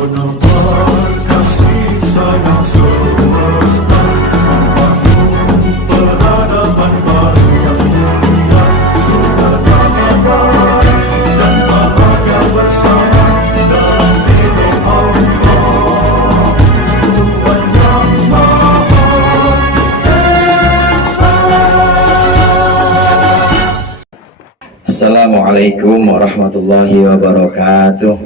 menebar kasih sayang semesta, membangun peradaban baru yang mulia, kedatangan dan bahagia bersama dalam ridho Allah, Tuhan yang Maha Esa. Assalamualaikum warahmatullahi wabarakatuh.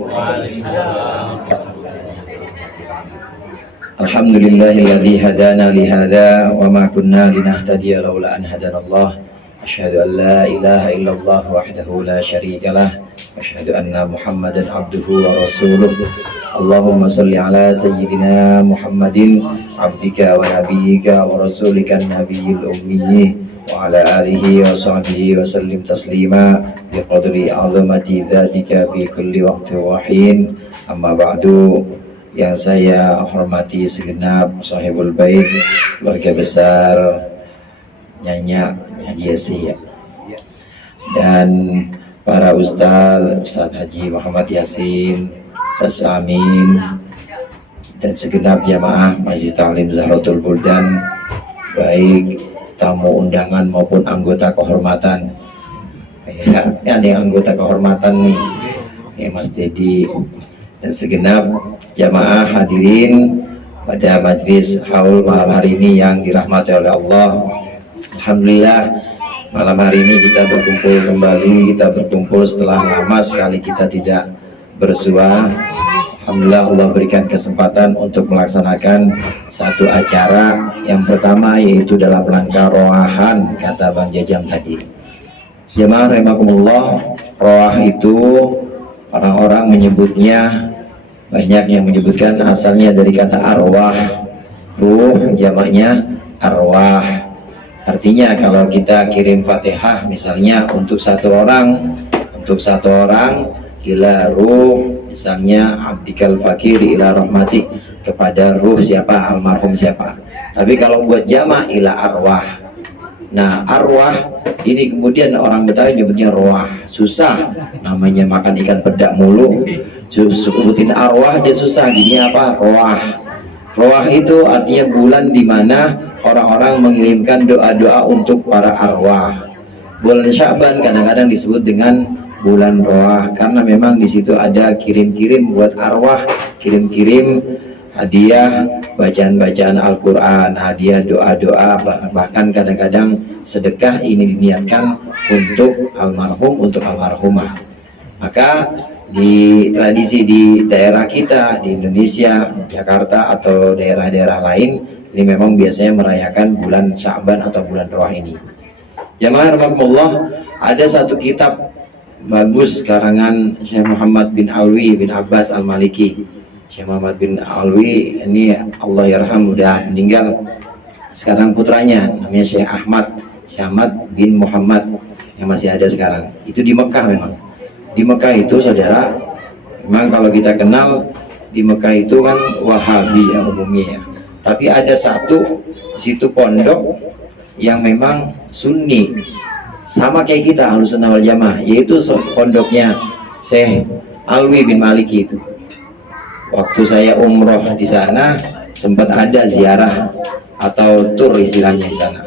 Alhamdulillahilladzi hadana li hadza wa ma kunna linahtadiya laula an hadanallah. Asyhadu an la ilaha illallah wahdahu la syarikalah wa asyhadu anna Muhammadan abduhu wa rasuluh. Allahumma shalli ala sayyidina Muhammadin abdika wa nabiyyika wa rasulika nabiyil ummi wa ala alihi wa sahbihi wa sallim taslima biqadri azamati dzatika fi kulli waqti wa hin. Amma ba'du. Yang saya hormati segenap sahibul bait, keluarga besar Nyanya Haji Yasi dan para Ustaz Haji Muhammad Yasin, Ustaz Amin, dan segenap jamaah Majelis Ta'lim Zahratul Buldan, baik tamu undangan maupun anggota kehormatan. Ya, ada yang anggota kehormatan nih, ya Mas Dedi, dan segenap jamaah hadirin pada majlis haul malam hari ini yang dirahmati oleh Allah. Alhamdulillah, malam hari ini kita berkumpul kembali, kita berkumpul setelah lama sekali kita tidak bersua. Alhamdulillah, Allah berikan kesempatan untuk melaksanakan satu acara yang pertama, yaitu dalam rangka roahan, kata Bang Jajam tadi. Jamaah rahimakumullah, roah itu orang-orang menyebutnya, banyak yang menyebutkan asalnya dari kata arwah, ruh jamaknya arwah. Artinya kalau kita kirim Fatihah misalnya untuk satu orang ila ruh, misalnya abdikal fakir ila rahmatik, kepada ruh siapa, almarhum siapa. Tapi kalau buat jamak ila arwah. Nah, arwah ini kemudian orang Betawi nyebutnya roah. Susah namanya, makan ikan pedak mulu, sebutin arwah aja susah, gini apa roah. Roah itu artinya bulan di mana orang-orang mengirimkan doa-doa untuk para arwah. Bulan Sya'ban kadang-kadang disebut dengan bulan roah karena memang di situ ada kirim-kirim buat arwah, kirim-kirim hadiah bacaan-bacaan Al-Quran, hadiah doa-doa, bahkan kadang-kadang sedekah ini diniatkan untuk almarhum, untuk almarhumah. Maka di tradisi di daerah kita di Indonesia, Jakarta atau daerah-daerah lain, ini memang biasanya merayakan bulan Sya'ban atau bulan roah ini. Jamaah rahimakumullah, ada satu kitab bagus karangan Syekh Muhammad bin Alwi bin Abbas Al-Maliki. Syekh Muhammad bin Alwi ini Allah yarham, udah meninggal. Sekarang putranya namanya Syekh Ahmad bin Muhammad yang masih ada sekarang. Itu di Mekah memang. Di Mekah itu saudara, memang kalau kita kenal di Mekah itu kan Wahabi ya umumnya ya. Tapi ada satu situ pondok yang memang Sunni, sama kayak kita Ahlussunnah wal Jamaah, yaitu pondoknya Syekh Alwi bin Maliki itu. Waktu saya umroh di sana sempat ada ziarah atau tur istilahnya di sana.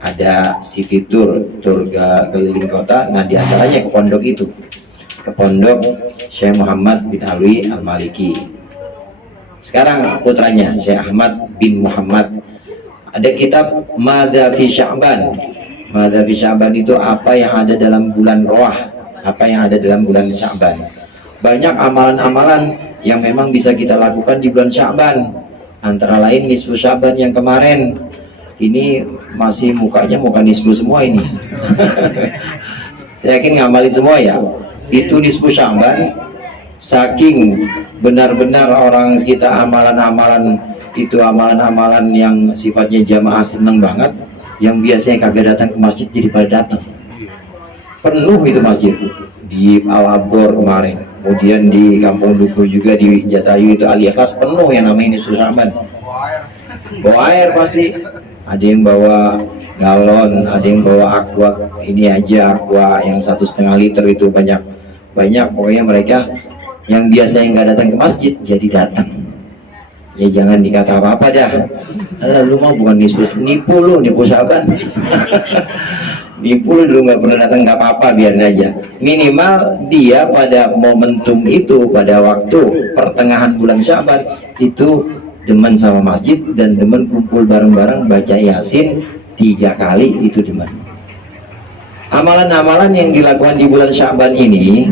Ada city tour keliling kota. Nah, diantaranya ke pondok itu, ke pondok Syekh Muhammad bin Alwi Al-Maliki. Sekarang putranya Syekh Ahmad bin Muhammad ada kitab Madza fi Sya'ban. Madza fi Sya'ban itu apa yang ada dalam bulan Roah, apa yang ada dalam bulan Sya'ban. Banyak amalan-amalan yang memang bisa kita lakukan di bulan Sya'ban, antara lain nisfu Sya'ban yang kemarin. Ini masih mukanya muka nisfu semua ini. Saya yakin ngamalin semua ya. Itu nisfu Sya'ban, saking benar-benar orang kita amalan-amalan itu, amalan-amalan yang sifatnya jamaah seneng banget, yang biasanya kagak datang ke masjid jadi pada datang. Penuh itu masjid di Al-Abdor kemarin. Kemudian di Kampung Duku juga di Jatayu itu Al-Ikhlas penuh yang namanya nisfu Sya'ban. Bawa air pasti. Ada yang bawa galon, ada yang bawa aqua, ini aja aqua yang 1,5 liter itu banyak pokoknya mereka Yang biasanya nggak datang ke masjid jadi datang. Ya jangan dikata apa-apa dah. Lu mah bukan nipu lu, nipu Syaban. Nipu lu dulu nggak pernah datang, nggak apa-apa, biarin aja. Minimal dia pada momentum itu, pada waktu pertengahan bulan Syaban itu demen sama masjid dan demen kumpul bareng-bareng baca Yasin 3 kali, itu demen. Amalan-amalan yang dilakukan di bulan Syaban ini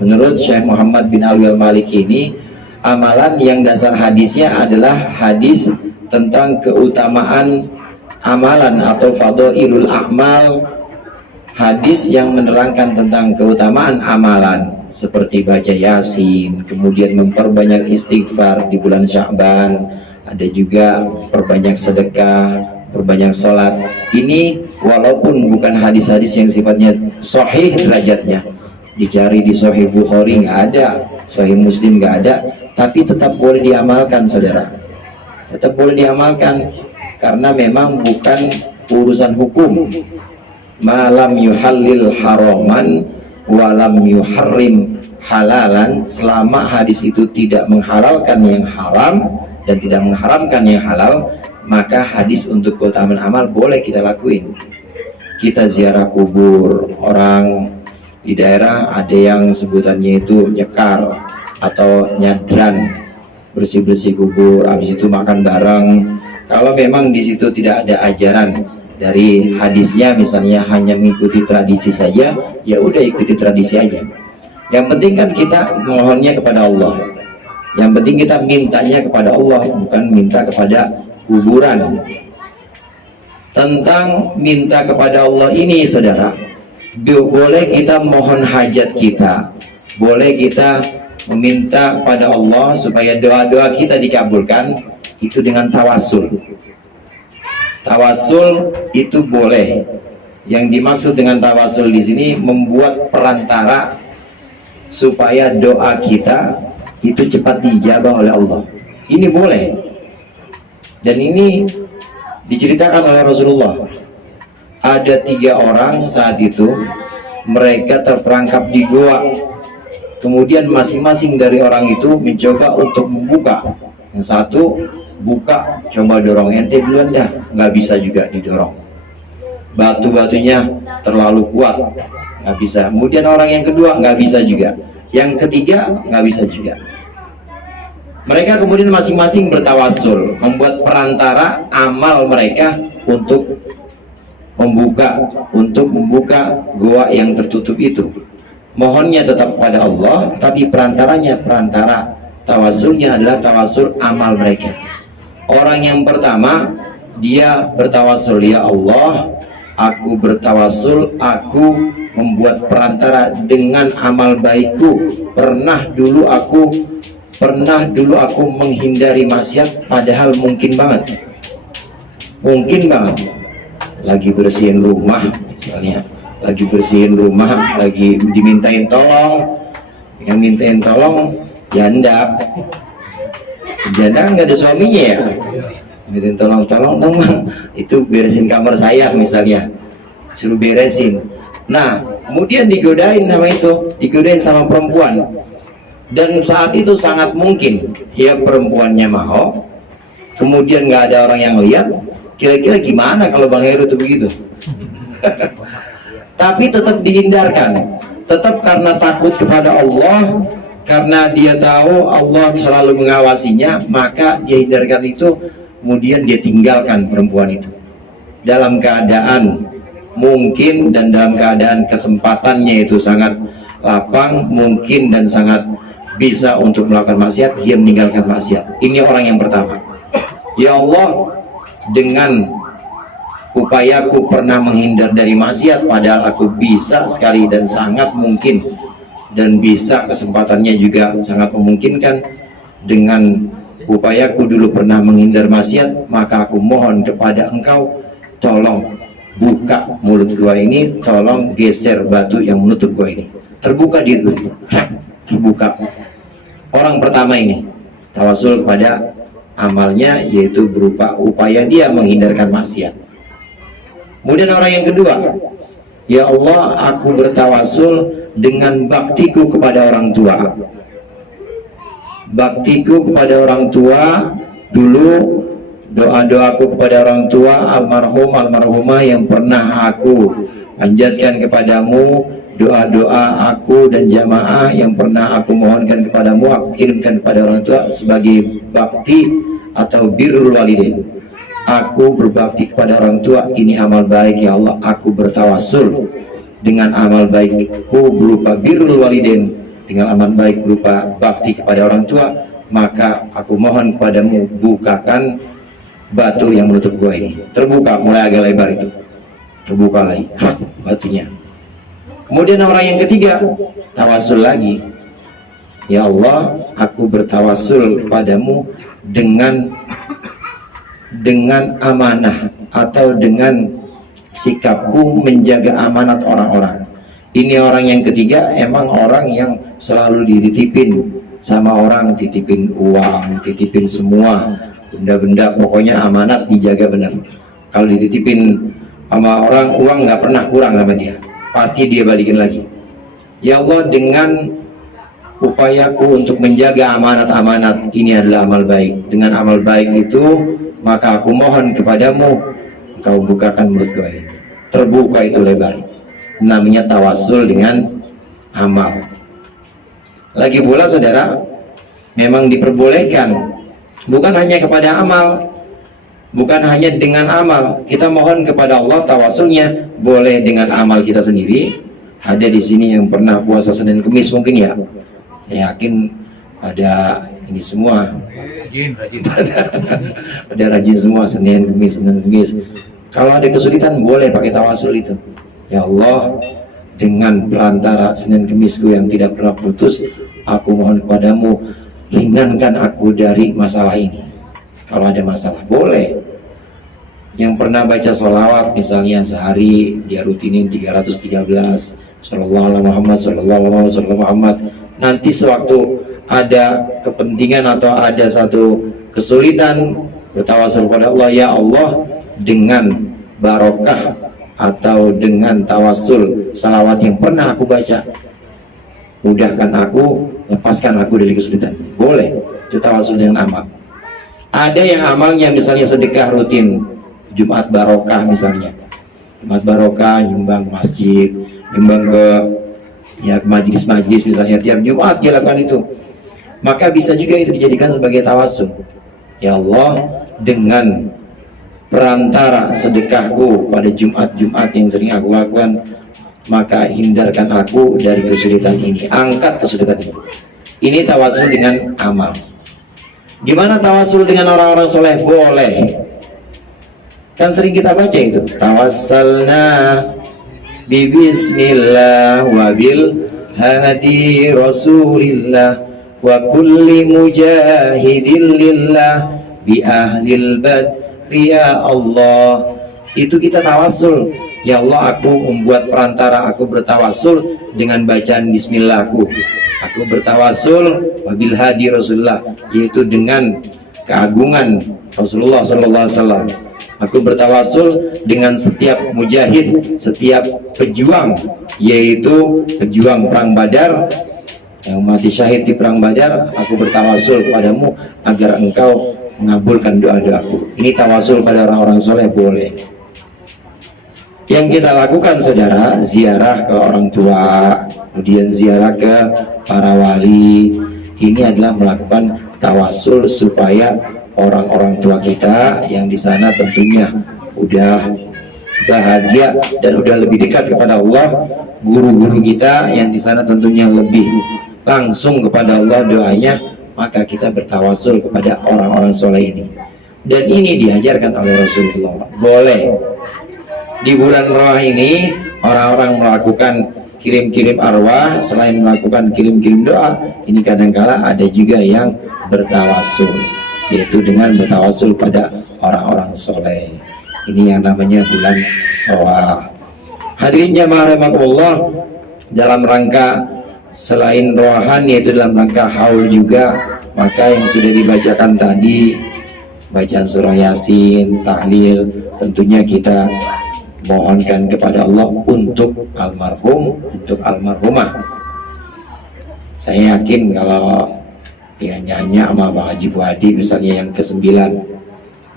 menurut Syekh Muhammad bin Alwi al-Malik ini, amalan yang dasar hadisnya adalah hadis tentang keutamaan amalan atau fadhailul a'mal, hadis yang menerangkan tentang keutamaan amalan seperti baca Yasin, kemudian memperbanyak istighfar di bulan Sya'ban, ada juga perbanyak sedekah, perbanyak sholat. Ini walaupun bukan hadis-hadis yang sifatnya sahih derajatnya, dicari di Sahih Bukhari nggak ada, Sahih Muslim nggak ada, tapi tetap boleh diamalkan, saudara. Tetap boleh diamalkan karena memang bukan urusan hukum. Malam yuhallil haraman walam yuharrim halalan, selama hadis itu tidak menghalalkan yang haram dan tidak mengharamkan yang halal, maka hadis untuk keutamaan amal boleh kita lakuin. Kita ziarah kubur orang di daerah, ada yang sebutannya itu nyekar atau nyadran, bersih-bersih kubur, habis itu makan bareng. Kalau memang di situ tidak ada ajaran dari hadisnya, misalnya hanya mengikuti tradisi saja, ya udah ikuti tradisi aja. Yang penting kan kita mohonnya kepada Allah. Yang penting kita mintanya kepada Allah, bukan minta kepada kuburan. Tentang minta kepada Allah ini, saudara, boleh kita mohon hajat kita, boleh kita meminta kepada Allah supaya doa-doa kita dikabulkan, itu dengan tawasul. Tawasul itu boleh. Yang dimaksud dengan tawasul di sini membuat perantara supaya doa kita itu cepat dijabah oleh Allah. Ini boleh. Dan ini diceritakan oleh Rasulullah. Ada 3 orang saat itu, mereka terperangkap di goa. Kemudian masing-masing dari orang itu mencoba untuk membuka. Yang satu buka, coba dorong, ente duluan dah, nggak bisa juga didorong, batu-batunya terlalu kuat, nggak bisa. Kemudian orang yang kedua nggak bisa juga, yang ketiga nggak bisa juga. Mereka kemudian masing-masing bertawasul, membuat perantara amal mereka untuk membuka goa yang tertutup itu. Mohonnya tetap kepada Allah, tapi perantaranya, perantara tawasulnya adalah tawasul amal mereka. Orang yang pertama, dia bertawasul, ya Allah, aku bertawasul, aku membuat perantara dengan amal baikku. Pernah dulu aku menghindari maksiat, padahal mungkin banget, lagi bersihin rumah misalnya, lagi dimintain tolong, yang mintain tolong janda nggak ada suaminya ya, mintain tolong dong, itu beresin kamar saya misalnya, suruh beresin. Nah kemudian digodain sama perempuan, dan saat itu sangat mungkin ya perempuannya mau, kemudian nggak ada orang yang lihat. Kira-kira gimana kalau Bang Heru itu begitu? Tapi tetap dihindarkan, tetap karena takut kepada Allah, karena dia tahu Allah selalu mengawasinya, maka dia hindarkan itu. Kemudian dia tinggalkan perempuan itu dalam keadaan mungkin dan dalam keadaan kesempatannya itu sangat lapang, mungkin dan sangat bisa untuk melakukan maksiat, dia meninggalkan maksiat. Ini orang yang pertama. Ya Allah, dengan upayaku pernah menghindar dari maksiat, padahal aku bisa sekali dan sangat mungkin, dan bisa kesempatannya juga sangat memungkinkan. Dengan upayaku dulu pernah menghindar maksiat, maka aku mohon kepada engkau, tolong buka mulut gua ini, tolong geser batu yang menutup gua ini. Terbuka dia dulu, terbuka. Orang pertama ini tawasul kepada amalnya, yaitu berupa upaya dia menghindarkan maksiat. Kemudian orang yang kedua, ya Allah, aku bertawasul dengan baktiku kepada orang tua. baktiku kepada orang tua dulu, doa-doaku kepada orang tua almarhum almarhumah yang pernah aku panjatkan kepadamu, doa-doa aku dan jamaah yang pernah aku mohonkan kepadamu, aku kirimkan kepada orang tua sebagai bakti atau birrul walidain. Aku berbakti kepada orang tua, ini amal baik ya Allah. Aku bertawassul dengan amal baikku berupa birrul walidain, dengan amal baik berupa bakti kepada orang tua, maka aku mohon kepadamu, bukakan batu yang menutup gua ini. Terbuka, mulai agak lebar itu, terbuka lagi batunya. Kemudian orang yang ketiga tawasul lagi, ya Allah, aku bertawasul kepadamu dengan amanah atau dengan sikapku menjaga amanat orang-orang. Ini orang yang ketiga emang orang yang selalu dititipin sama orang, titipin uang, titipin semua benda-benda, pokoknya amanat dijaga benar. Kalau dititipin sama orang, uang nggak pernah kurang sama dia, pasti dia balikin lagi. Ya Allah, dengan upayaku untuk menjaga amanat-amanat ini adalah amal baik. Dengan amal baik itu, maka aku mohon kepadamu, engkau bukakan mulut gua ini. Terbuka itu lebar. Namanya tawasul dengan amal. Lagi pula saudara, memang diperbolehkan bukan hanya kepada amal, bukan hanya dengan amal. Kita mohon kepada Allah, tawasulnya boleh dengan amal kita sendiri. Ada di sini yang pernah puasa Senin Kemis mungkin ya. Saya yakin ada ini semua. Pada rajin semua Senin Kemis. Kalau ada kesulitan boleh pakai tawasul itu. Ya Allah, dengan perantara Senin Kemisku yang tidak pernah putus, aku mohon kepadamu, ringankan aku dari masalah ini. Kalau ada masalah boleh. Yang pernah baca sholawat misalnya sehari dia rutinin 313 Sallallahu alaihi Muhammad, Sallallahu alaihi Muhammad. Nanti sewaktu ada kepentingan atau ada satu kesulitan, bertawasul kepada Allah, ya Allah, dengan barokah atau dengan tawasul salawat yang pernah aku baca, mudahkan aku, lepaskan aku dari kesulitan. Boleh, itu tawasul dengan amal. Ada yang amalnya misalnya sedekah rutin, Jumat barokah misalnya, Jumat barokah, nyumbang ke masjid, nyumbang ke majelis-majelis misalnya, tiap Jumat dia lakukan itu, maka bisa juga itu dijadikan sebagai tawasul. Ya Allah, dengan perantara sedekahku pada Jumat-Jumat yang sering aku lakukan, maka hindarkan aku dari kesulitan ini, angkat kesulitan ini. Ini tawasul dengan amal. Gimana tawasul dengan orang-orang soleh? Boleh. Kan sering kita baca itu, tawassalna bismillah wa bil hadi rasulillah wa kulli mujahidin lillah bi ahlil badri ya Allah. Itu kita tawasul. Ya Allah, aku membuat perantara, aku bertawasul dengan bacaan bismillahku. Aku bertawasul wabil hadi rasulullah, yaitu dengan keagungan Rasulullah sallallahu alaihi wasallam. Aku bertawasul dengan setiap mujahid, setiap pejuang, yaitu pejuang perang Badar yang mati syahid di perang Badar. Aku bertawasul kepadamu agar engkau mengabulkan doa-doaku. Ini tawasul pada orang-orang soleh boleh. Yang kita lakukan saudara, ziarah ke orang tua, kemudian ziarah ke para wali, ini adalah melakukan tawasul supaya orang-orang tua kita yang di sana tentunya udah bahagia dan udah lebih dekat kepada Allah. Guru-guru kita yang di sana tentunya lebih langsung kepada Allah doanya, maka kita bertawasul kepada orang-orang soleh ini. Dan ini diajarkan oleh Rasulullah. Boleh di bulan Ramadan ini orang-orang melakukan kirim-kirim arwah. Selain melakukan kirim-kirim doa, ini kadangkala ada juga yang bertawasul, yaitu dengan bertawasul pada orang-orang soleh. Ini yang namanya bulan Ramadan. Hadirin jamaah rahimakumullah, dalam rangka selain rohani, yaitu dalam rangka haul juga, maka yang sudah dibacakan tadi, bacaan surah Yasin, tahlil, tentunya kita mohonkan kepada Allah untuk almarhum, untuk almarhumah. Saya yakin kalau ya nyanyi sama Bang Haji Fuadi misalnya yang ke-9,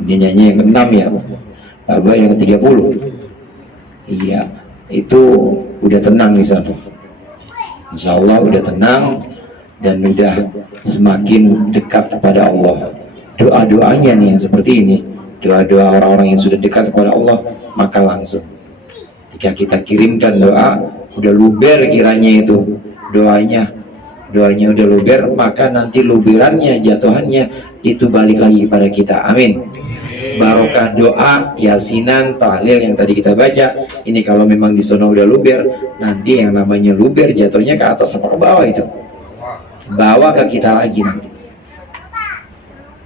dia nyanyi yang ke-6 ya, Baba yang ke-30. Iya, itu udah tenang di sana. Insya Allah udah tenang dan udah semakin dekat kepada Allah. Doa-doanya nih yang seperti ini, doa-doa orang-orang yang sudah dekat kepada Allah, maka langsung ketika kita kirimkan doa, udah luber kiranya itu doanya udah luber, maka nanti luberannya, jatuhannya itu balik lagi kepada kita. Amin. Barokah doa, yasinan, tahlil yang tadi kita baca, ini kalau memang di sana udah luber, nanti yang namanya luber jatuhnya ke atas apa ke bawah, itu bawa ke kita lagi. Nanti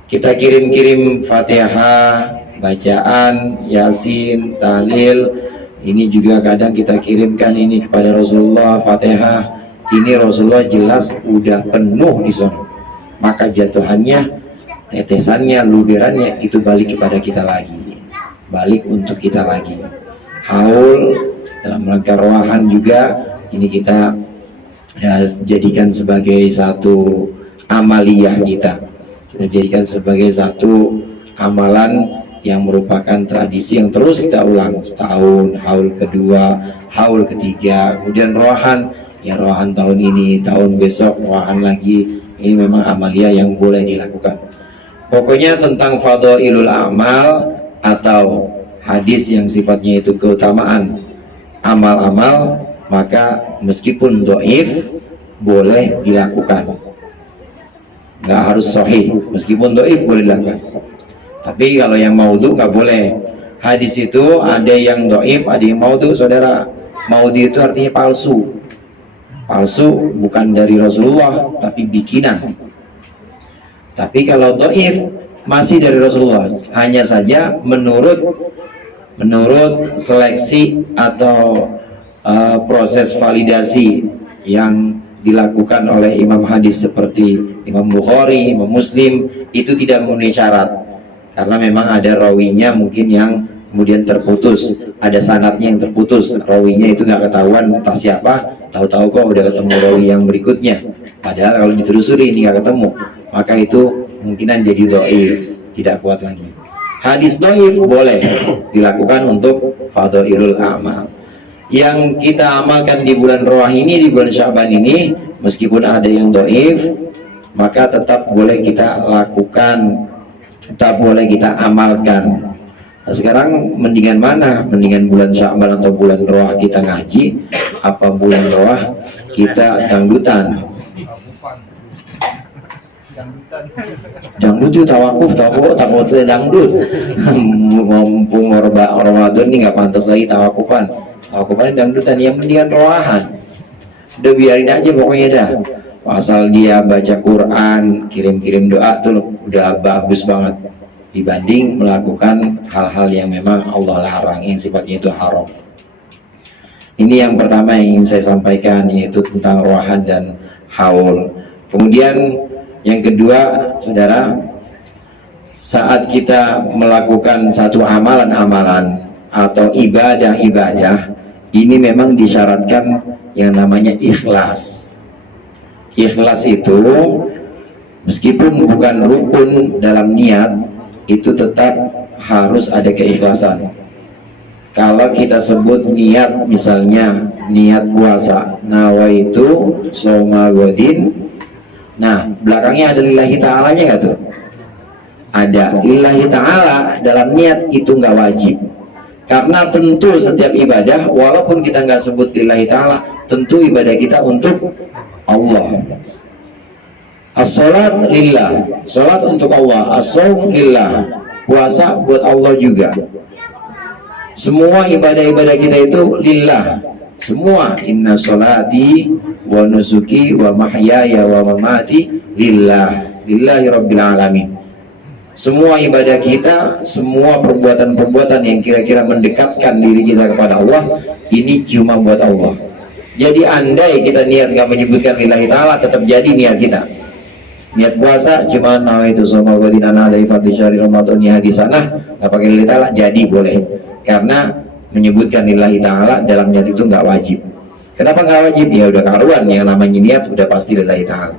kita kirim-kirim Fatihah, bacaan, yasin, tahlil, ini juga kadang kita kirimkan ini kepada Rasulullah. Fatihah ini Rasulullah jelas udah penuh di sana, maka jatuhannya, tetesannya, luberannya itu balik kepada kita lagi, balik untuk kita lagi. Haul dalam rangka rohan juga ini kita ya, jadikan sebagai satu amaliyah kita jadikan sebagai satu amalan yang merupakan tradisi yang terus kita ulang setahun. Haul kedua, haul ketiga, kemudian rohan, ya rohan tahun ini, tahun besok rohan lagi. Ini memang amaliyah yang boleh dilakukan. Pokoknya tentang fadhailul amal atau hadis yang sifatnya itu keutamaan amal-amal, maka meskipun dhaif boleh dilakukan, nggak harus sahih, meskipun dhaif boleh dilakukan. Tapi kalau yang maudhu nggak boleh. Hadis itu ada yang dhaif, ada yang maudhu, saudara. Maudhu itu artinya palsu. Palsu bukan dari Rasulullah tapi bikinan. Tapi kalau dhaif masih dari Rasulullah, hanya saja menurut seleksi atau proses validasi yang dilakukan oleh imam hadis seperti Imam Bukhari, Imam Muslim, itu tidak memenuhi syarat, karena memang ada rawinya mungkin yang kemudian terputus, ada sanadnya yang terputus, rawinya itu nggak ketahuan entah siapa, tahu-tahu kok udah ketemu rawi yang berikutnya, padahal kalau ditelusuri ini nggak ketemu, maka itu kemungkinan jadi dhaif, tidak kuat lagi. Hadis dhaif boleh dilakukan untuk fadhailul amal. Yang kita amalkan di bulan Rawah ini, di bulan Syaban ini, meskipun ada yang dhaif, maka tetap boleh kita lakukan, tetap boleh kita amalkan. Nah, sekarang mendingan mana? Mendingan bulan Syaban atau bulan Rawah kita ngaji, apa bulan Rawah kita dangdutan? Dangdut itu tawakuf, takutnya dangdut. Mumpung Ramadan ini nggak pantas lagi tawakufan. Tawakufannya dangdutan, yang mendingan Rawahan. Udah biarin aja pokoknya dah. Asal dia baca Quran, kirim-kirim doa tuh udah bagus banget, dibanding melakukan hal-hal yang memang Allah larang, yang sifatnya itu haram. Ini yang pertama yang ingin saya sampaikan, yaitu tentang rohan dan haul. Kemudian yang kedua, saudara, saat kita melakukan satu amalan-amalan atau ibadah-ibadah, ini memang disyaratkan yang namanya ikhlas. Ikhlas itu meskipun bukan rukun dalam niat, itu tetap harus ada keikhlasan. Kalau kita sebut niat, misalnya niat puasa, nawaitu shoma godin, nah belakangnya ada lillahi ta'alanya nggak tuh? Ada. Lillahi ta'ala dalam niat itu nggak wajib, karena tentu setiap ibadah, walaupun kita nggak sebut lillahi ta'ala, tentu ibadah kita untuk Allah. As-salat lillah, salat untuk Allah. As-shaum lillah, puasa buat Allah juga. Semua ibadah-ibadah kita itu lillah semua. Inna sholati wa nusuki wa mahyaya wa mamati lillah, lillahi rabbil alamin. Semua ibadah kita, semua perbuatan-perbuatan yang kira-kira mendekatkan diri kita kepada Allah, ini cuma buat Allah. Jadi andai kita niat nggak menyebutkan lillahi ta'ala, tetap jadi niat kita. Niat puasa cuma nawaitu shoma godin ana dari fadli syahri ramadan ya di sana, nggak pakai lillahi ta'ala, jadi boleh. Karena menyebutkan lillahi ta'ala dalam niat itu nggak wajib. Kenapa nggak wajib? Ya udah karuan, yang namanya niat udah pasti lillahi ta'ala.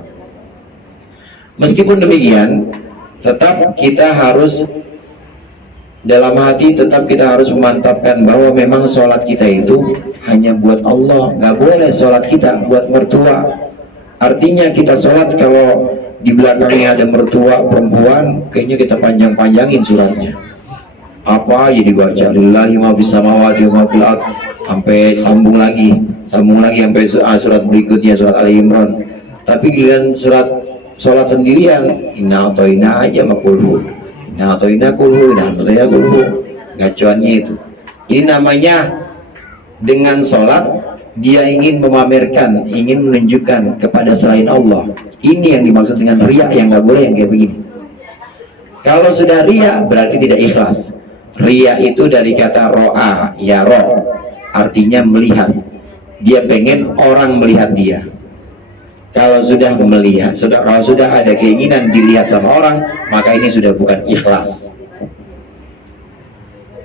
Meskipun demikian, tetap kita harus dalam hati, tetap kita harus memantapkan bahwa memang sholat kita itu hanya buat Allah. Nggak boleh sholat kita buat mertua. Artinya kita sholat kalau di belakangnya ada mertua perempuan, kayaknya kita panjang-panjangin suratnya. Apa aja dibaca, lillahi ma fis samawati wa ma fil ardh, sampai sambung lagi sampai surat berikutnya, surat Ali Imran. Tapi giliran surat sholat sendirian, inna atoina aja makulhu, inna atoina kulhu, inna atoina kulhu, gacuannya itu. Ini namanya dengan sholat dia ingin memamerkan, ingin menunjukkan kepada selain Allah. Ini yang dimaksud dengan riya, yang nggak boleh yang kayak begini. Kalau sudah riya berarti tidak ikhlas. Riya itu dari kata ro'a, ya ro, artinya melihat. Dia pengen orang melihat dia. Kalau sudah melihat, kalau sudah ada keinginan dilihat sama orang, maka ini sudah bukan ikhlas.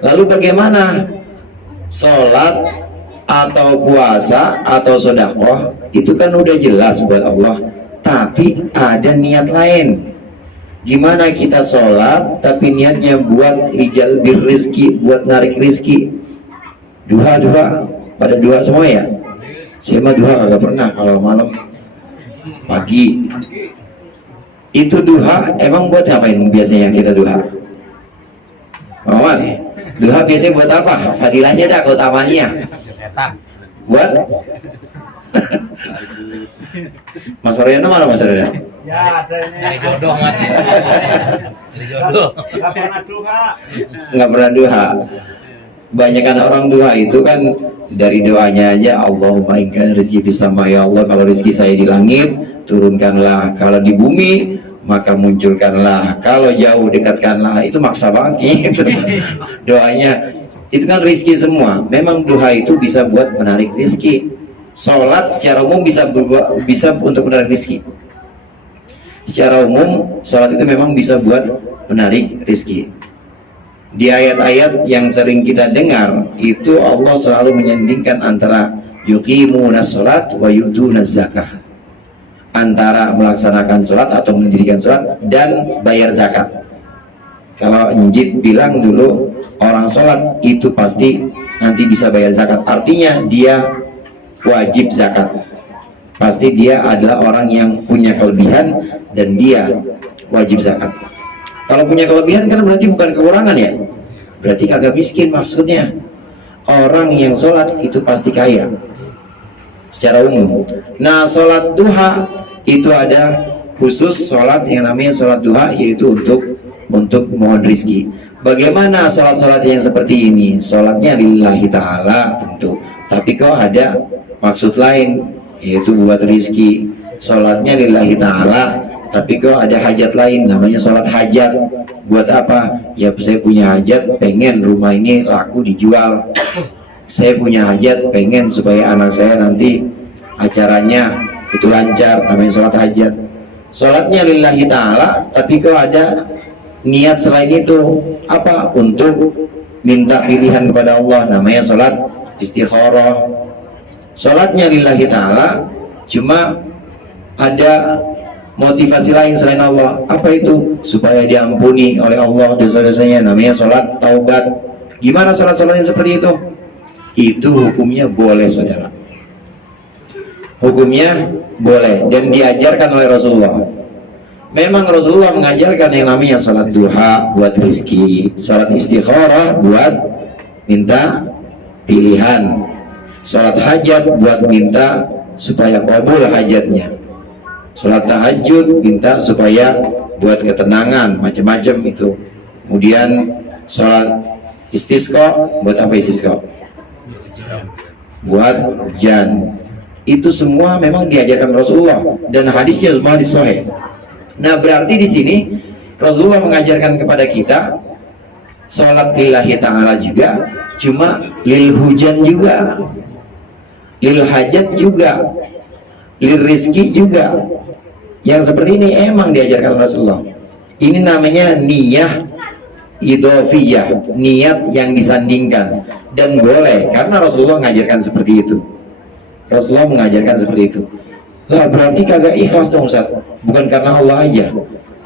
Lalu bagaimana sholat atau puasa atau sedekah? Itu kan udah jelas buat Allah, tapi ada niat lain. Gimana kita sholat tapi niatnya buat rijal bir rizki, buat narik rizki? Duha pada duha semua ya? Saya mah duha kagak pernah, kalau malam pagi. Itu duha emang buat ngapain biasanya kita duha? Muhammad, duha biasanya buat apa? Fadilahnya dah, keutamaannya buat Mas Mariana mana Mas Mariana? Ya, Nyari jodoh mati. Nyari jodoh. Nggak pernah duha. Banyakan orang duha itu kan dari doanya aja, Allahumma inkan rezeki fis sama, ya Allah kalau rezeki saya di langit turunkanlah, kalau di bumi maka munculkanlah, kalau jauh dekatkanlah. Itu maksa banget gitu. Doanya itu kan rezeki semua. Memang duha itu bisa buat menarik rezeki. Sholat secara umum bisa untuk menarik rezeki. Secara umum sholat itu memang bisa buat menarik rezeki. Di ayat-ayat yang sering kita dengar itu Allah selalu menyandingkan antara yuqimunas sholat wa yutunaz zakah, antara melaksanakan sholat atau mendirikan sholat dan bayar zakat. Kalau Njit bilang dulu orang sholat itu pasti nanti bisa bayar zakat, artinya dia wajib zakat. Pasti dia adalah orang yang punya kelebihan dan dia wajib zakat. Kalau punya kelebihan kan berarti bukan kekurangan ya, berarti kagak miskin maksudnya. Orang yang sholat itu pasti kaya secara umum. Nah, sholat duha itu ada khusus sholat yang namanya sholat duha, yaitu untuk mohon rizki. Bagaimana sholat-sholat yang seperti ini? Sholatnya lillahi ta'ala tentu, tapi kok ada maksud lain, yaitu buat rizki. Sholatnya lillahi ta'ala, tapi kok ada hajat lain, namanya sholat hajat. Buat apa? Ya saya punya hajat, pengen rumah ini laku dijual. Saya punya hajat, pengen supaya anak saya nanti acaranya itu lancar, namanya sholat hajat. Sholatnya lillahi ta'ala, tapi kok ada niat selain itu, apa? Untuk minta pilihan kepada Allah, namanya sholat istikharah. Sholatnya lillahi ta'ala, cuma ada motivasi lain selain Allah. Apa itu? Supaya diampuni oleh Allah dosa-dosanya, namanya sholat taubat. Gimana sholat-sholat yang seperti itu? Itu hukumnya boleh, saudara. Hukumnya boleh dan diajarkan oleh Rasulullah. Memang Rasulullah mengajarkan yang namanya sholat duha buat rizki, sholat istikharah buat minta pilihan, sholat hajat buat minta supaya kabul hajatnya, sholat tahajud minta supaya buat ketenangan, macam-macam itu. Kemudian sholat istisqa buat apa? Istisqa buat hujan. Itu semua memang diajarkan Rasulullah dan hadisnya semua di Sahih. Nah, berarti di sini Rasulullah mengajarkan kepada kita sholat lillahi ta'ala juga, cuma lil hujan juga, lil hajat juga, lil rizki juga. Yang seperti ini emang diajarkan Rasulullah. Ini namanya niyah idhofiyah, niat yang disandingkan, dan boleh karena Rasulullah mengajarkan seperti itu. Rasulullah mengajarkan seperti itu. Lah berarti kagak ikhlas dong Ustaz. Bukan karena Allah aja.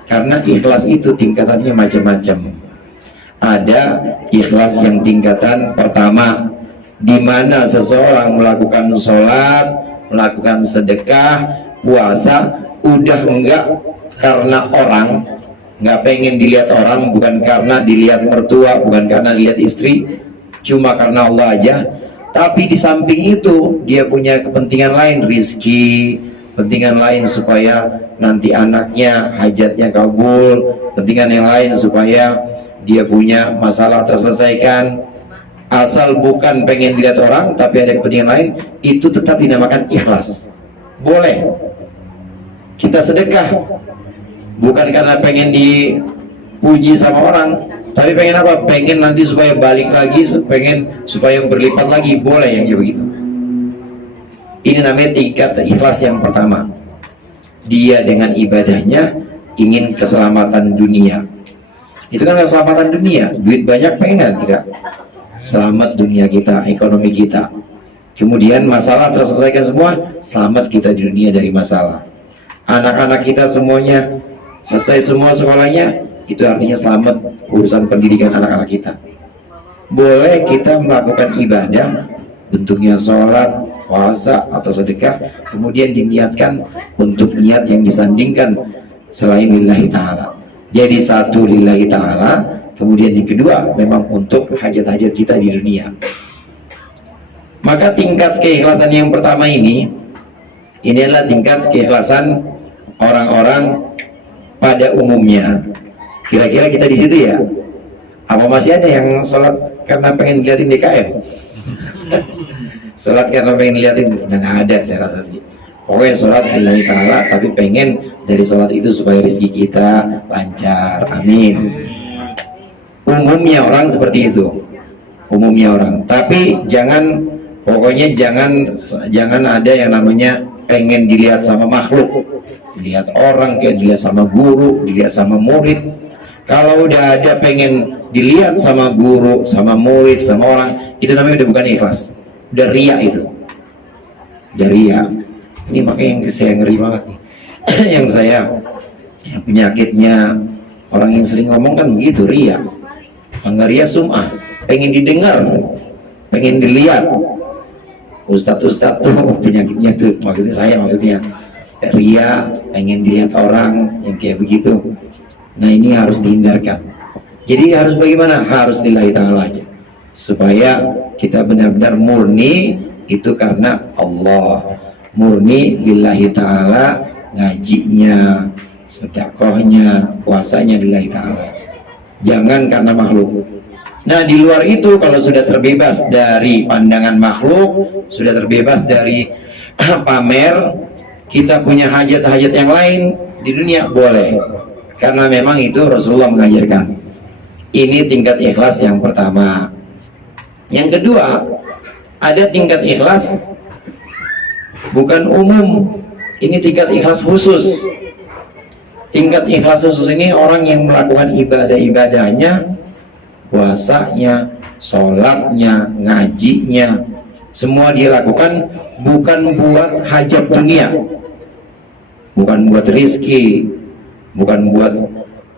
Karena ikhlas itu tingkatannya macam-macam. Ada ikhlas yang tingkatan pertama, di mana seseorang melakukan sholat, melakukan sedekah, puasa, udah enggak karena orang, nggak pengen dilihat orang, bukan karena dilihat mertua, bukan karena dilihat istri, cuma karena Allah aja. Tapi di samping itu dia punya kepentingan lain, rizki, kepentingan lain supaya nanti anaknya hajatnya kabul, kepentingan yang lain supaya dia punya masalah terselesaikan. Asal bukan pengen dilihat orang tapi ada kepentingan lain, itu tetap dinamakan ikhlas. Boleh kita sedekah bukan karena pengen dipuji sama orang, tapi pengen apa? Pengen nanti supaya balik lagi, pengen supaya berlipat lagi. Boleh yang kayak begitu. Ini namanya tingkat ikhlas yang pertama. Dia dengan ibadahnya ingin keselamatan dunia. Itu kan keselamatan dunia. Duit banyak pengen tidak? Selamat dunia kita, ekonomi kita. Kemudian masalah terselesaikan semua, selamat kita di dunia dari masalah. Anak-anak kita semuanya selesai semua sekolahnya, itu artinya selamat urusan pendidikan anak-anak kita. Boleh kita melakukan ibadah, bentuknya sholat, puasa atau sedekah, kemudian diniatkan untuk niat yang disandingkan selain lillahi ta'ala. Jadi satu lillahi ta'ala, kemudian yang kedua memang untuk hajat-hajat kita di dunia. Maka tingkat keikhlasan yang pertama ini adalah tingkat keikhlasan orang-orang pada umumnya. Kira-kira kita di situ ya? Apa masih ada yang sholat karena pengen liatin DKM? Sholat karena pengen liatin? Nggak ada saya rasa sih. Pokoknya sholat lillahi ta'ala, tapi pengen dari sholat itu supaya rezeki kita lancar. Amin. Umumnya orang seperti itu. Umumnya orang. Tapi pokoknya jangan ada yang namanya pengen dilihat sama makhluk, dilihat orang, kayak dilihat sama guru, dilihat sama murid. Kalau udah ada pengen dilihat sama guru, sama murid, sama orang, itu namanya udah bukan ikhlas, udah riya itu, udah riya. Ini makanya yang saya ngeri banget nih. Yang saya penyakitnya orang yang sering ngomong kan begitu, riya. Enggak riya, sum'ah, pengen didengar, pengen dilihat. Ustadz tuh penyakitnya tuh, maksudnya ria, pengen dilihat orang yang kayak begitu. Nah ini harus dihindarkan. Jadi harus bagaimana? Harus lillahi ta'ala aja, supaya kita benar-benar murni itu karena Allah, murni lillahi ta'ala, ngajinya, sedekahnya, puasanya lillahi ta'ala, jangan karena makhluk. Nah di luar itu, kalau sudah terbebas dari pandangan makhluk, sudah terbebas dari pamer, kita punya hajat-hajat yang lain di dunia, boleh. Karena memang itu Rasulullah mengajarkan. Ini tingkat ikhlas yang pertama. Yang kedua, ada tingkat ikhlas bukan umum, ini tingkat ikhlas khusus. Tingkat ikhlas khusus ini orang yang melakukan ibadah-ibadahnya, puasanya, sholatnya, ngajinya, semua dia lakukan bukan buat hajat dunia, bukan buat rizki, bukan buat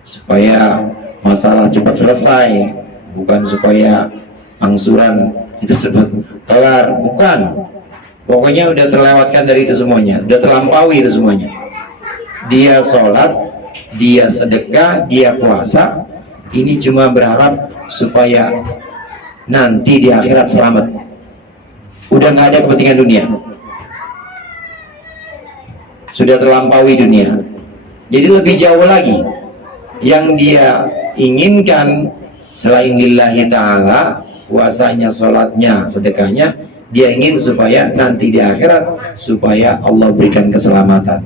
supaya masalah cepat selesai, bukan supaya angsuran itu cepat kelar, bukan. Pokoknya udah terlewatkan dari itu semuanya, udah terlampaui itu semuanya. Dia sholat, dia sedekah, dia puasa, ini cuma berharap supaya nanti di akhirat selamat. Udah nggak ada kepentingan dunia, sudah terlampaui dunia. Jadi lebih jauh lagi yang dia inginkan selain lillahi ta'ala, puasanya, sholatnya, sedekahnya, dia ingin supaya nanti di akhirat supaya Allah berikan keselamatan,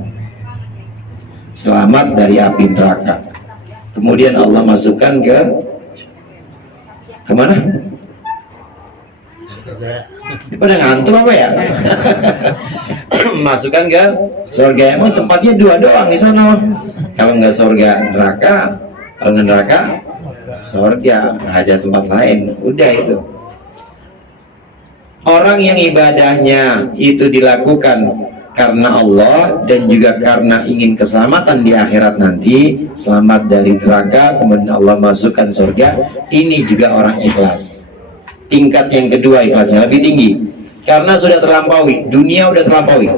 selamat dari api neraka. Kemudian Allah masukkan kemana? Pada ngantuk apa ya? Masukkan ke surga. Emang tempatnya dua doang di sana. Kalau nggak surga neraka, kalau nggak neraka surga, nggak ada tempat lain. Udah itu. Orang yang ibadahnya itu dilakukan karena Allah dan juga karena ingin keselamatan di akhirat nanti, selamat dari neraka, kemudian Allah masukkan surga. Ini juga orang ikhlas. Tingkat yang kedua ikhlasnya lebih tinggi karena sudah terlampaui, dunia udah terlampaui.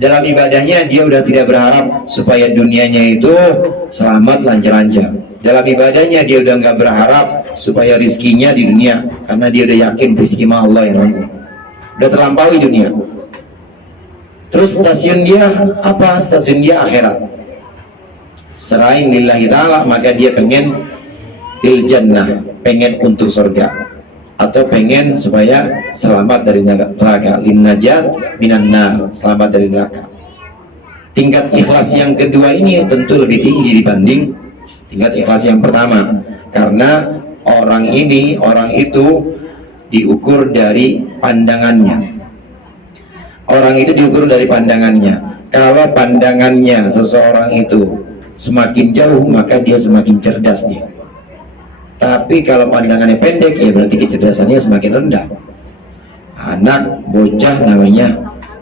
Dalam ibadahnya dia udah tidak berharap supaya dunianya itu selamat lancar-lancar. Dalam ibadahnya dia udah nggak berharap supaya rizkinya di dunia, karena dia udah yakin rizki mah Allah yang nanggung. Udah terlampaui dunia. Terus stasiun dia apa? Stasiun dia akhirat. Selain lillahi ta'ala, maka dia pengen lil jannah, pengen untuk surga, atau pengen supaya selamat dari neraka, lin najat minan nar, selamat dari neraka. Tingkat ikhlas yang kedua ini tentu lebih tinggi dibanding tingkat ikhlas yang pertama, karena orang itu diukur dari pandangannya. Orang itu diukur dari pandangannya. Kalau pandangannya seseorang itu semakin jauh, maka dia semakin cerdas dia. Tapi kalau pandangannya pendek, ya berarti kecerdasannya semakin rendah. Anak bocah namanya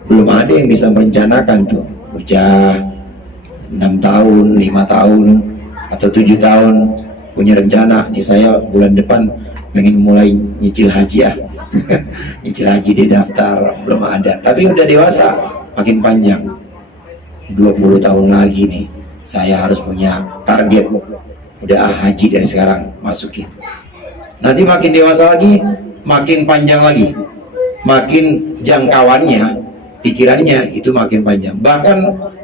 belum ada yang bisa merencanakan tuh. Bocah 6 tahun, 5 tahun, atau 7 tahun punya rencana. Nih saya bulan depan pengen mulai nyicil haji ya. Nyicil haji di daftar, belum ada. Tapi udah dewasa, makin panjang. 20 tahun lagi nih, saya harus punya target. Udah haji dari sekarang, masukin. Nanti makin dewasa lagi, makin panjang lagi. Makin jangkauannya, pikirannya itu makin panjang. Bahkan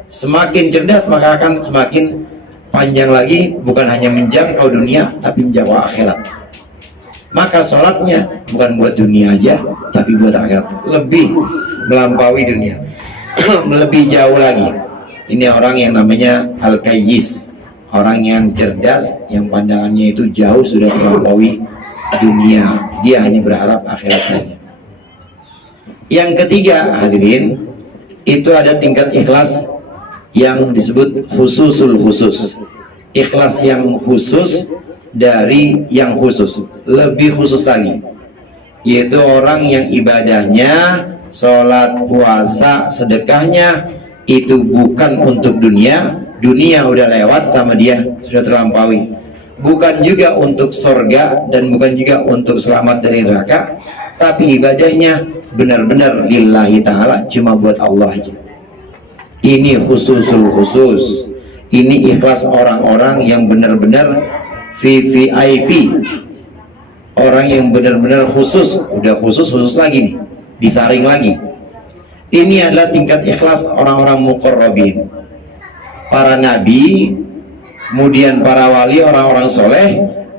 semakin cerdas, maka akan semakin panjang lagi. Bukan hanya menjangkau dunia, tapi menjangkau akhirat. Maka sholatnya bukan buat dunia aja, tapi buat akhirat. Lebih melampaui dunia. Lebih jauh lagi. Ini orang yang namanya Al-Qayyis, orang yang cerdas, yang pandangannya itu jauh sudah melampaui dunia. Dia hanya berharap akhirat saja. Yang ketiga, hadirin, itu ada tingkat ikhlas yang disebut khususul khusus. Ikhlas yang khusus dari yang khusus, lebih khusus lagi, yaitu orang yang ibadahnya, sholat, puasa, sedekahnya itu bukan untuk dunia. Dunia udah lewat sama dia, sudah terlampaui. Bukan juga untuk surga dan bukan juga untuk selamat dari neraka, tapi ibadahnya benar-benar lillahi ta'ala, cuma buat Allah aja. Ini khususul khusus. Ini ikhlas orang-orang yang benar-benar VVIP, orang yang benar-benar khusus. Udah khusus lagi nih, disaring lagi. Ini adalah tingkat ikhlas orang-orang muqarrabin, para nabi, kemudian para wali, orang-orang soleh.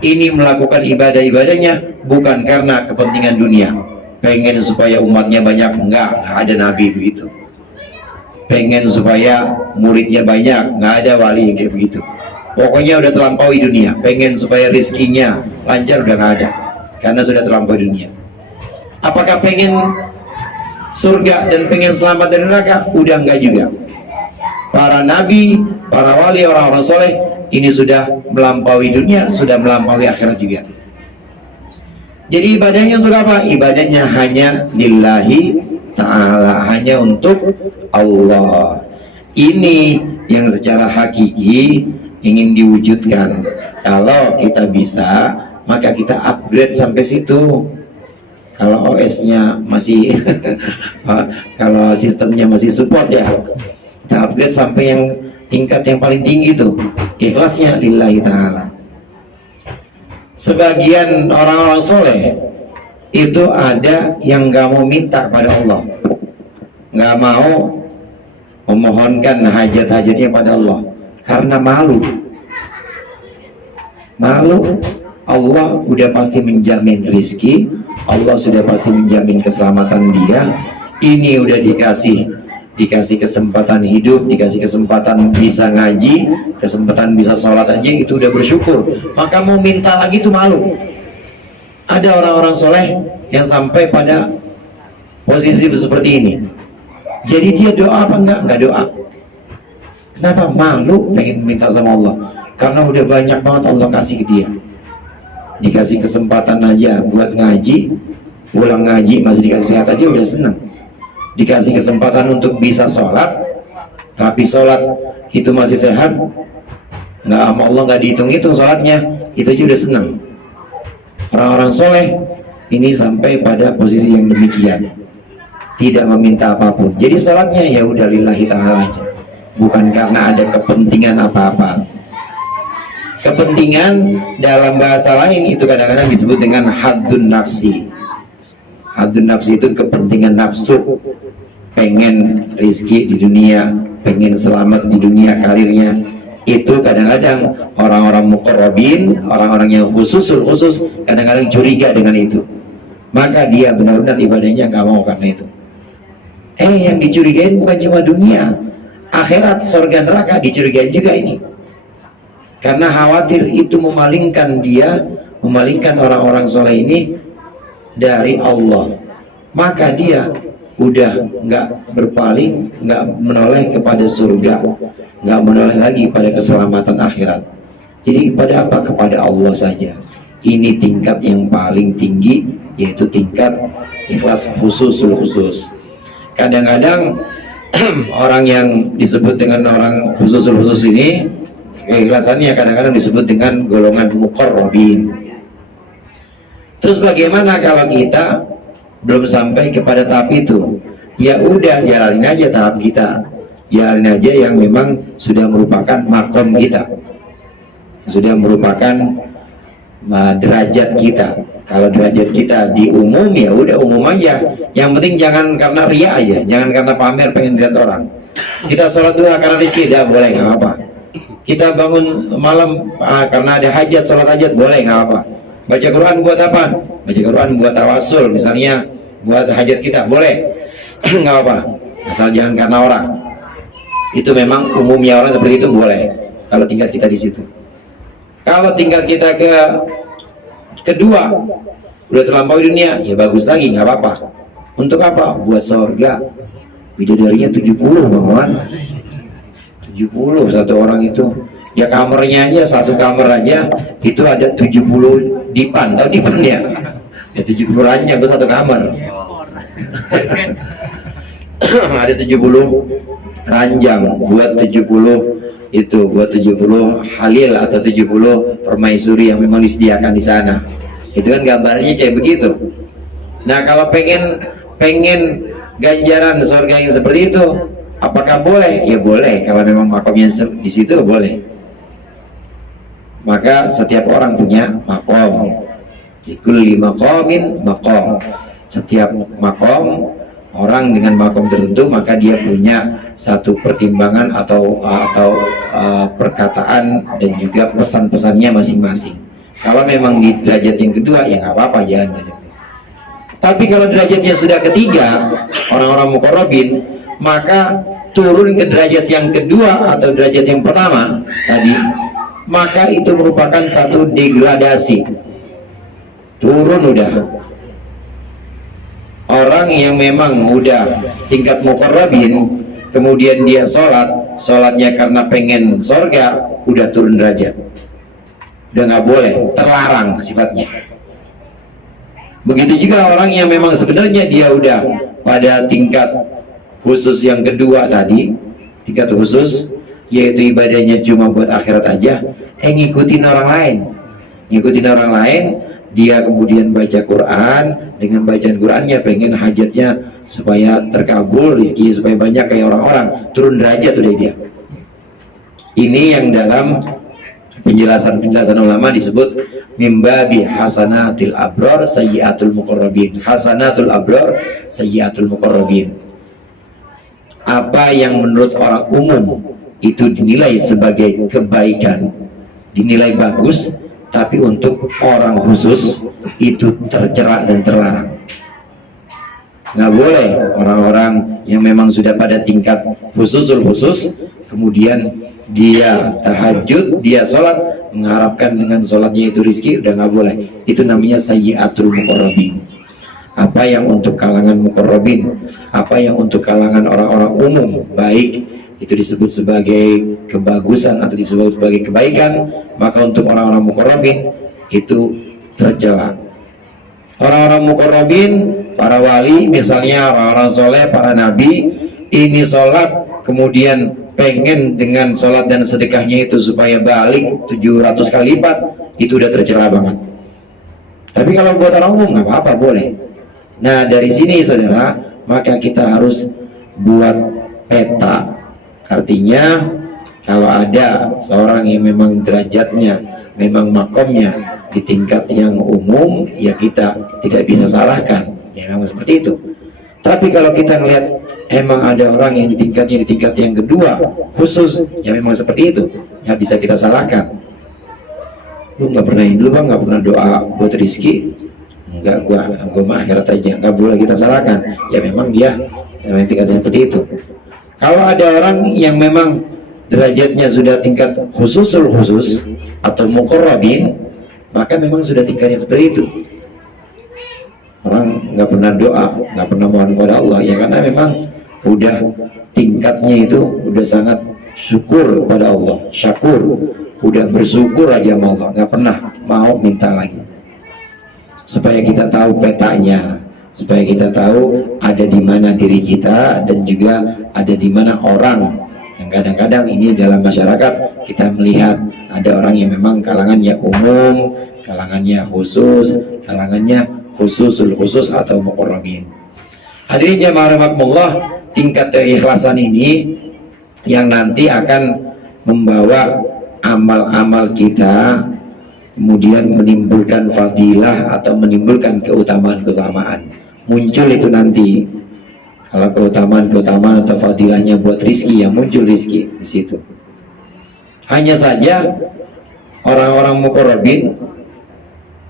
Ini melakukan ibadah-ibadahnya bukan karena kepentingan dunia, pengen supaya umatnya banyak, enggak ada nabi begitu. Pengen supaya muridnya banyak, nggak ada wali yang kayak begitu. Pokoknya udah terlampaui dunia. Pengen supaya rizkinya lancar, udah nggak ada, karena sudah terlampaui dunia. Apakah pengen surga dan pengen selamat dari neraka? Udah enggak juga. Para nabi, para wali, orang-orang soleh ini sudah melampaui dunia, sudah melampaui akhirat juga. Jadi ibadahnya untuk apa? Ibadahnya hanya lillahi ta'ala, hanya untuk Allah. Ini yang secara hakiki ingin diwujudkan. Kalau kita bisa, maka kita upgrade sampai situ. Kalau OS-nya masih kalau sistemnya masih support ya, kita upgrade sampai yang tingkat yang paling tinggi itu, ikhlasnya lillahi ta'ala. Sebagian orang-orang soleh itu ada yang gak mau minta kepada Allah, gak mau memohonkan hajat-hajatnya pada Allah karena malu. Allah udah pasti menjamin rizki, Allah sudah pasti menjamin keselamatan dia. Ini udah dikasih kesempatan hidup, dikasih kesempatan bisa ngaji, kesempatan bisa sholat aja, itu udah bersyukur. Maka mau minta lagi tuh malu. Ada orang-orang soleh yang sampai pada posisi seperti ini. Jadi dia doa apa enggak? Enggak doa. Kenapa? Malu pengen minta sama Allah, karena udah banyak banget Allah kasih ke dia. Dikasih kesempatan aja buat ngaji, pulang ngaji masih dikasih sehat aja udah senang. dikasih kesempatan untuk bisa sholat, rapi sholat, itu masih sehat, nggak sama Allah nggak dihitung-hitung sholatnya, itu aja udah senang. Orang-orang soleh ini sampai pada posisi yang demikian, tidak meminta apapun. Jadi sholatnya ya udah lillahi ta'ala aja, bukan karena ada kepentingan apa-apa. Kepentingan dalam bahasa lain itu kadang-kadang disebut dengan haddun nafsi. Haddun nafsi itu kepentingan nafsu, pengen rizki di dunia, pengen selamat di dunia karirnya. Itu kadang-kadang orang-orang muqarrabin, orang-orang yang khusus kadang-kadang curiga dengan itu, maka dia benar-benar ibadahnya nggak mau karena itu. Yang dicurigain bukan cuma dunia, akhirat, surga neraka dicurigain juga ini, karena khawatir itu memalingkan dia, memalingkan orang-orang soleh ini dari Allah. Maka dia udah nggak berpaling, nggak menoleh kepada surga, nggak menoleh lagi pada keselamatan akhirat. Jadi kepada apa? Kepada Allah saja. Ini tingkat yang paling tinggi, yaitu tingkat ikhlas khusus. Kadang-kadang orang yang disebut dengan orang khusus ini, keikhlasannya kadang-kadang disebut dengan golongan muqarrabin. Terus bagaimana kalau kita belum sampai kepada tahap itu? Ya udah, jalanin aja tahap kita, jalanin aja yang memang sudah merupakan makom kita, sudah merupakan derajat kita. Kalau derajat kita di umum, ya udah umum aja. Yang penting jangan karena ria aja, jangan karena pamer pengen dilihat orang. Kita sholat duha karena rizki, dah boleh, nggak apa. Kita bangun malam karena ada hajat, sholat hajat, boleh, nggak apa. Baca Quran buat apa? Baca Quran buat tawasul, misalnya buat hajat kita, boleh, nggak apa. Asal jangan karena orang. Itu memang umumnya orang seperti itu, boleh. Kalau tingkat kita di situ. Kalau tingkat kita kedua udah terlampaui dunia, ya bagus lagi, nggak apa-apa. Untuk apa? Buat surga. Bidadarinya 70, Bang. 70 satu orang itu. Ya kamarnya aja, satu kamar aja itu ada 70 dipan. Tahu dipan ya? Ya 70 ranjang itu satu kamar. Ada 70 ranjang buat 70 itu, buat 70 halil atau 70 permaisuri yang memang disediakan di sana. Itu kan gambarnya kayak begitu. Nah, kalau pengen ganjaran surga yang seperti itu, apakah boleh? Ya boleh, kalau memang makomnya di situ boleh. Maka setiap orang punya makom. Likulli maqamin maqam. Setiap makom, orang dengan makom tertentu, maka dia punya satu pertimbangan atau perkataan dan juga pesan-pesannya masing-masing. Kalau memang di derajat yang kedua, ya nggak apa-apa, jalan derajat. Tapi kalau derajatnya sudah ketiga, orang-orang muqarrabin, maka turun ke derajat yang kedua atau derajat yang pertama tadi, maka itu merupakan satu degradasi. Turun udah. Orang yang memang udah tingkat muqarrabin, kemudian dia sholatnya karena pengen surga, udah turun derajat, udah nggak boleh, terlarang sifatnya. Begitu juga orang yang memang sebenarnya dia udah pada tingkat khusus yang kedua tadi, tingkat khusus, yaitu ibadahnya cuma buat akhirat aja, ngikutin orang lain, dia kemudian baca Quran, dengan bacaan Qurannya pengen hajatnya supaya terkabul, rizki supaya banyak kayak orang-orang, turun derajat udah dia. Ini yang dalam penjelasan ulama disebut mimbabi hasanatil abrar sayyiatul muqarrabin. Hasanatul abrar sayyiatul muqarrabin. Apa yang menurut orang umum itu dinilai sebagai kebaikan, dinilai bagus, tapi untuk orang khusus itu tercela dan terlarang. Nggak boleh orang-orang yang memang sudah pada tingkat khusus, kemudian dia tahajud, dia sholat, mengharapkan dengan sholatnya itu rizki, udah nggak boleh. Itu namanya sayyiatul muqarrabin. Apa yang untuk kalangan muqarrabin, apa yang untuk kalangan orang-orang umum baik, itu disebut sebagai kebagusan atau disebut sebagai kebaikan, maka untuk orang-orang muqarrabin itu tercela. Orang-orang muqarrabin para wali misalnya, orang-orang soleh, para nabi, ini sholat kemudian pengen dengan sholat dan sedekahnya itu supaya balik 700 kali lipat, itu udah tercela banget. Tapi kalau buat orang umum nggak apa-apa, boleh. Nah dari sini saudara, maka kita harus buat peta. Artinya kalau ada seorang yang memang derajatnya, memang makomnya di tingkat yang umum, ya kita tidak bisa salahkan, ya memang seperti itu. Tapi kalau kita ngelihat emang ada orang yang di tingkat yang kedua khusus, ya memang seperti itu, nggak bisa kita salahkan. Lu nggak pernah ini, lu bang nggak pernah doa buat rizki, enggak, gua mah akhirat aja, nggak boleh kita salahkan. Ya memang dia memang tingkatnya seperti itu. Kalau ada orang yang memang derajatnya sudah tingkat khususul khusus atau muqarrabin, maka memang sudah tingkatnya seperti itu. Orang nggak pernah doa, nggak pernah mohon kepada Allah, ya karena memang udah tingkatnya itu udah sangat syukur pada Allah, syakur, udah bersyukur aja sama Allah, nggak pernah mau minta lagi. Supaya kita tahu petanya, supaya kita tahu ada di mana diri kita dan juga ada di mana orang. Yang kadang-kadang ini dalam masyarakat kita melihat ada orang yang memang kalangannya umum, kalangannya khusus, kalangannya khusus atau muqarrabin. Hadirin jamaah rahimakumullah, tingkat keikhlasan ini yang nanti akan membawa amal-amal kita kemudian menimbulkan fadilah atau menimbulkan keutamaan-keutamaan. Muncul itu nanti. Kalau keutamaan atau fadilahnya buat rizki, yang muncul rizki di situ. Hanya saja orang-orang muqarrabin,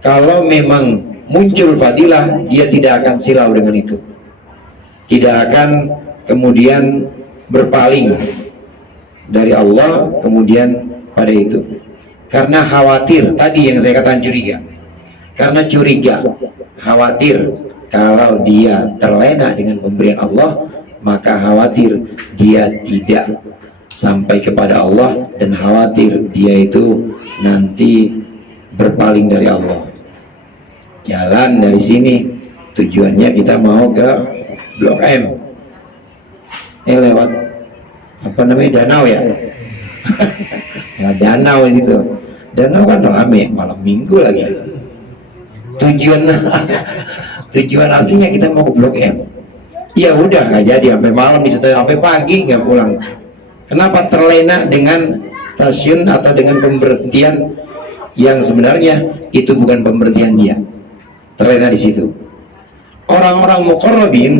kalau memang muncul fadilah, dia tidak akan silau dengan itu, tidak akan kemudian berpaling dari Allah kemudian pada itu, karena khawatir. Tadi yang saya katakan curiga, karena curiga, khawatir kalau dia terlena dengan pemberian Allah, maka khawatir dia tidak sampai kepada Allah, dan khawatir dia itu nanti berpaling dari Allah. Jalan dari sini tujuannya kita mau ke Blok M, lewat apa namanya, danau ya. Ya danau itu, danau kan rame, malam minggu lagi. Tujuan aslinya kita mau ke Blok M, ya udah nggak jadi, sampai malam sampai pagi nggak pulang. Kenapa? Terlena dengan stasiun atau dengan pemberhentian yang sebenarnya itu bukan pemberhentian dia, terlena di situ. Orang-orang muqarrabin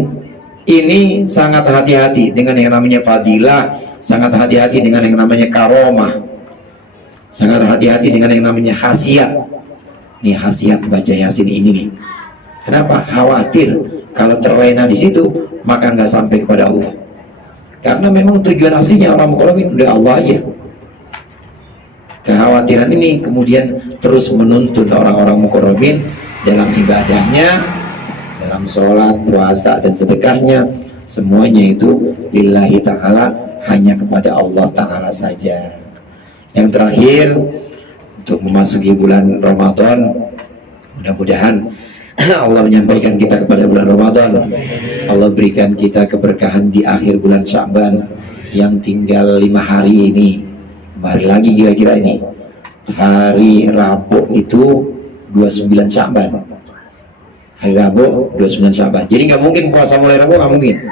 ini sangat hati-hati dengan yang namanya fadilah, sangat hati-hati dengan yang namanya karomah, sangat hati-hati dengan yang namanya khasiat. Nih khasiat baca Yasin ini nih. Kenapa? Khawatir kalau terlena di situ maka nggak sampai kepada Allah. Karena memang tujuan aslinya orang muqarrabin udah Allah aja. Kekhawatiran ini kemudian terus menuntun orang-orang muqarrabin dalam ibadahnya, dalam sholat, puasa, dan sedekahnya, semuanya itu lillahi ta'ala, hanya kepada Allah ta'ala saja. Yang terakhir, untuk memasuki bulan Ramadan, mudah-mudahan Allah menyampaikan kita kepada bulan Ramadan. Allah berikan kita keberkahan di akhir bulan Sya'ban yang tinggal 5 hari ini. Hari lagi kira-kira ini, hari Rabu itu 29 Sya'ban. Hari Rabu 29 Sya'ban. Jadi nggak mungkin puasa mulai Rabu, nggak mungkin,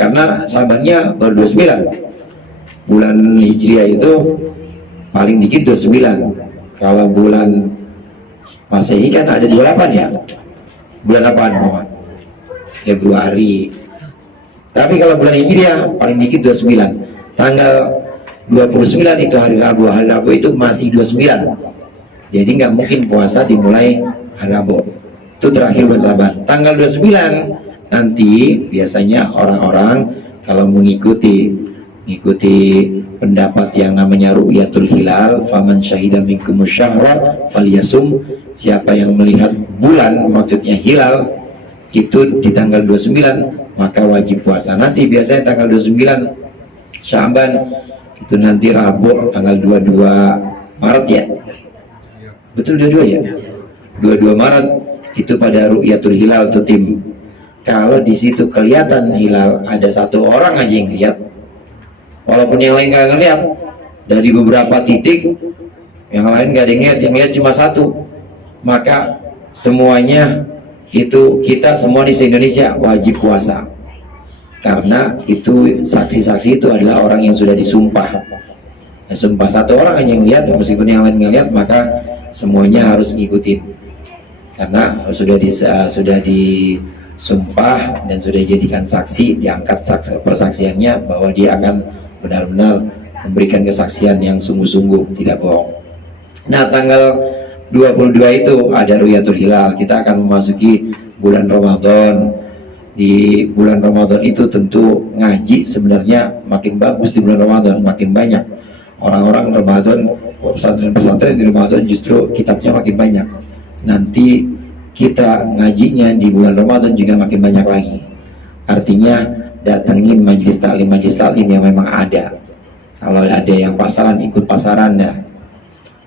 karena Sya'bannya baru 29. Bulan Hijriah itu paling dikit 29. Kalau bulan Masehi kan ada 28 ya. Bulan apaan Muhammad? Februari. Tapi kalau bulan Hijriah paling dikit 29. Tanggal 29 itu hari Rabu. Hari Rabu itu masih 29. Jadi nggak mungkin puasa dimulai hari Rabu. Itu terakhir bulan Sya'ban. Tanggal 29 nanti biasanya orang-orang kalau mengikuti pendapat yang namanya ru'yatul hilal, faman syahida minkumus syahra falyasum. Siapa yang melihat bulan, maksudnya hilal itu di tanggal 29, maka wajib puasa. Nanti biasanya tanggal 29 Sya'ban itu nanti Rabu tanggal 22 Maret ya. Betul 22 ya? 22 Maret itu pada ru'yatul hilal tuh tim. Kalau di situ kelihatan hilal, ada satu orang aja yang lihat, walaupun yang lain nggak ngeliat, dari beberapa titik yang lain nggak ada yang lihat cuma satu, maka semuanya itu, kita semua di Indonesia wajib puasa, karena itu saksi-saksi itu adalah orang yang sudah disumpah. Sumpah satu orang aja yang lihat, meskipun yang lain nggak lihat, maka semuanya harus ngikutin, karena sudah disumpah dan sudah dijadikan saksi, diangkat persaksiannya bahwa dia akan benar-benar memberikan kesaksian yang sungguh-sungguh, tidak bohong. Nah, tanggal 22 itu ada Ru'yatul Hilal. Kita akan memasuki bulan Ramadan. Di bulan Ramadan itu tentu ngaji sebenarnya makin bagus. Di bulan Ramadan makin banyak orang-orang Ramadan, pesantren-pesantren di Ramadan justru kitabnya makin banyak. Nanti kita ngajinya di bulan Ramadan juga makin banyak lagi. Artinya datengin majelis taklim yang memang ada. Kalau ada yang pasaran, ikut pasaran dah.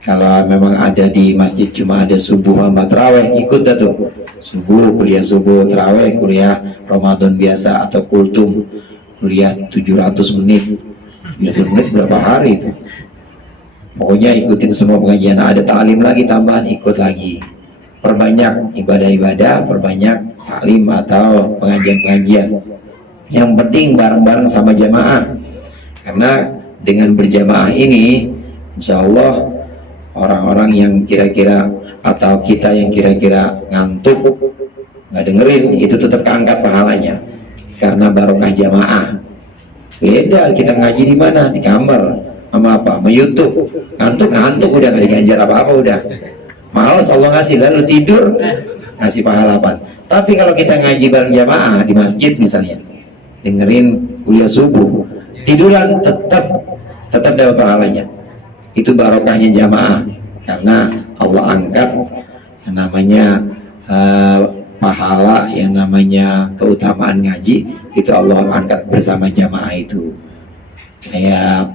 Kalau memang ada di masjid cuma ada subuh sama terawih, ikut dah tuh. Subuh, kuliah subuh, terawih, kuliah Ramadan biasa atau kultum, kuliah 700 menit. 700 menit berapa hari itu? Pokoknya ikutin semua pengajian. Ada taklim lagi tambahan, ikut lagi. Perbanyak ibadah-ibadah, perbanyak taklim atau pengajian-pengajian. Yang penting bareng-bareng sama jamaah. Karena dengan berjamaah ini, insya Allah orang-orang yang kira-kira atau kita yang kira-kira ngantuk nggak dengerin, itu tetap keangkat pahalanya karena barokah jamaah. Beda kita ngaji di mana, di kamar sama apa, sama YouTube, ngantuk udah nggak diganjar apa-apa, udah malas Allah ngasih, lalu tidur ngasih pahala apa. Tapi kalau kita ngaji bareng jamaah di masjid misalnya, dengerin kuliah subuh, tiduran tetap dapat pahalanya. Itu barokahnya jamaah, karena Allah angkat yang namanya pahala, yang namanya keutamaan ngaji, itu Allah angkat bersama jamaah itu. Saya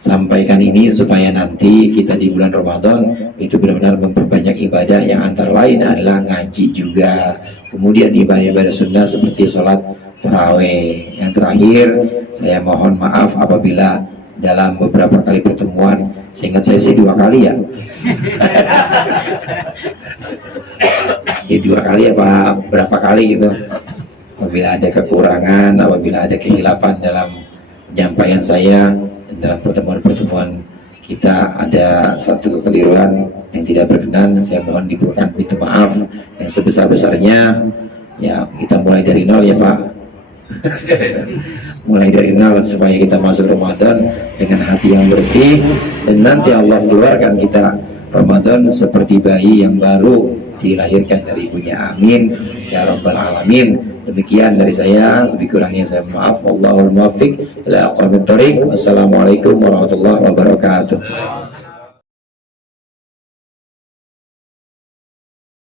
sampaikan ini supaya nanti kita di bulan Ramadan itu benar-benar memperbanyak ibadah, yang antara lain adalah ngaji juga, kemudian ibadah-ibadah sunnah seperti sholat tarawih. Yang terakhir, saya mohon maaf apabila dalam beberapa kali pertemuan, seingat saya sih 2 kali ya. Ya 2 kali apa berapa kali gitu. Apabila ada kekurangan, apabila ada kehilafan dalam penyampaian saya, dan dalam pertemuan-pertemuan kita ada satu kekeliruan yang tidak berkenan, saya mohon diberikan pintu maaf yang sebesar-besarnya. Ya, kita mulai dari nol ya Pak. Mulai dari nol supaya kita masuk Ramadan dengan hati yang bersih, dan nanti Allah keluarkan kita Ramadan seperti bayi yang baru dilahirkan dari ibunya. Amin ya rabbal alamin. Demikian dari saya, lebih kurangnya saya maaf. Wallahul muwaffiq ila aqwamit thoriq. Wassalamualaikum warahmatullahi wabarakatuh.